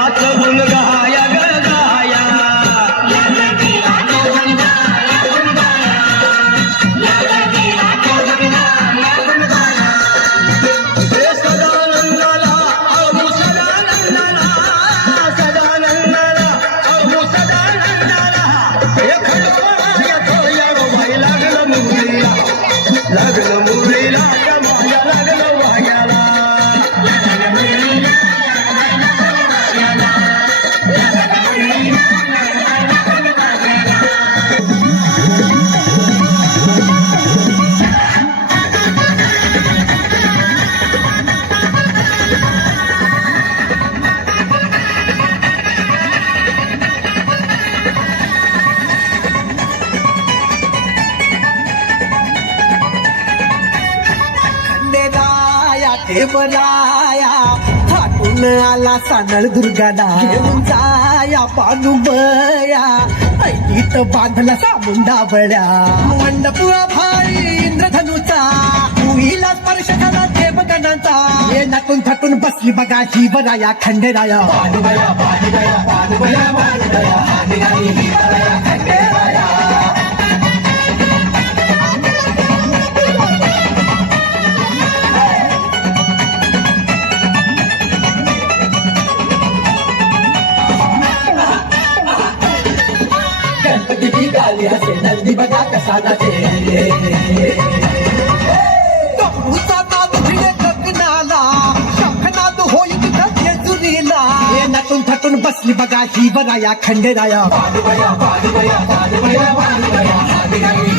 मुलगा हे देवराया थाटून आला सानळ दुर्गाला घेऊन जाया पानुबया ऐकीत बांधला सामुंडा बळ्या मंडपुळा भाई इंद्रधनुचा उईला स्पर्श झाला देवगणाचा ये नटून थटून बसली बघा ही बराया खंडेराया पानुबया पानुबया पानुबया पानुबया हानिराई ही बराया खंडेराया गणपतीची गाली हसे नंदी बघा कसा नाचे नाद भिडे गगनाला शंखनाद होई तिथं जेजुरीला हे नटून थटून बसली बघा ही बनाया खंडेराया पादुबया पादुबया पादुबया पादुबया